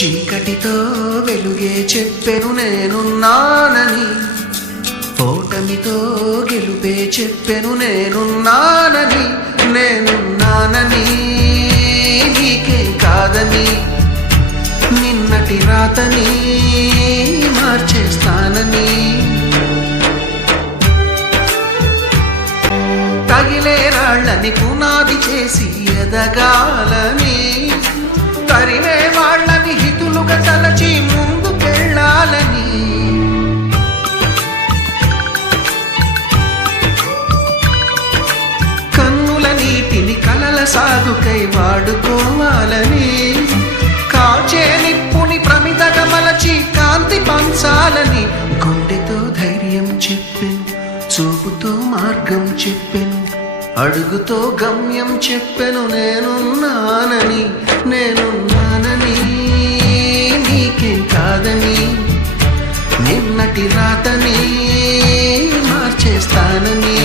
చీకటితో వెలుగే చెప్పెను నేనున్నానని, ఓటమితో గెలుపే చెప్పెను నేనున్నానని. నేనున్నానని నీకేం కాదని, నిన్నటి రాతని మార్చేస్తానని. తగిలే రాళ్ళని పునాది చేసి ఎదగాలని, తరిమే వాళ్ళని హితులుగా తలచి ముందుకెళ్ళాలని. కన్నుల నీటిని కలల సాగుకై వాడుకోవాలని, కాచే నిప్పుని ప్రమిదగా మలచి కాంతి పంచాలని. గుండెతో ధైర్యం చెప్పెను, చూపుతో మార్గం చెప్పెను, అడుగుతో గమ్యం చెప్పెను నేనున్నానని. నేనున్నానని నీకేం కాదని, నిన్నటి రాతని మార్చేస్తానని.